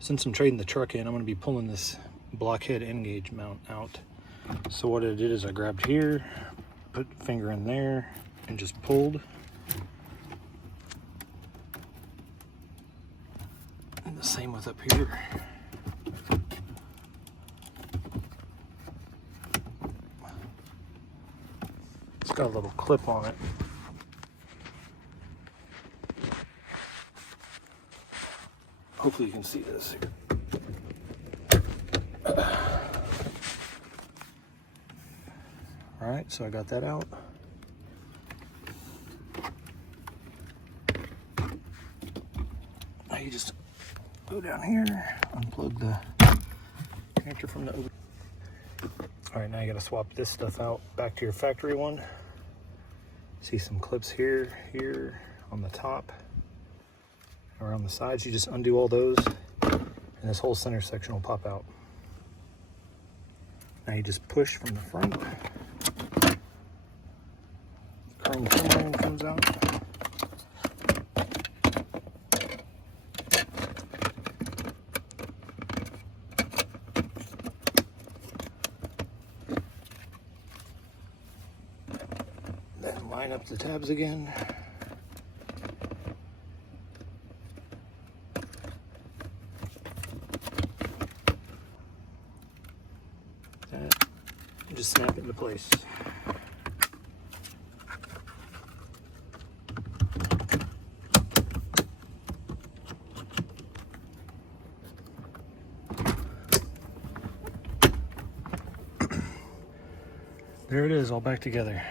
Since I'm trading the truck in, I'm going to be pulling this blockhead N gauge mount out. So what I did is I grabbed here, put finger in there, and just pulled. And the same with up here. It's got a little clip on it. Hopefully you can see this here. All right, so I got that out. Now you just go down here, unplug the connector from the over. All right, now you gotta swap this stuff out back to your factory one. See some clips here, here on the top, around the sides. You just undo all those, and this whole center section will pop out. Now you just push from the front. Chrome pin comes out. Then line up the tabs again. And just snap it into place. There it is, all back together.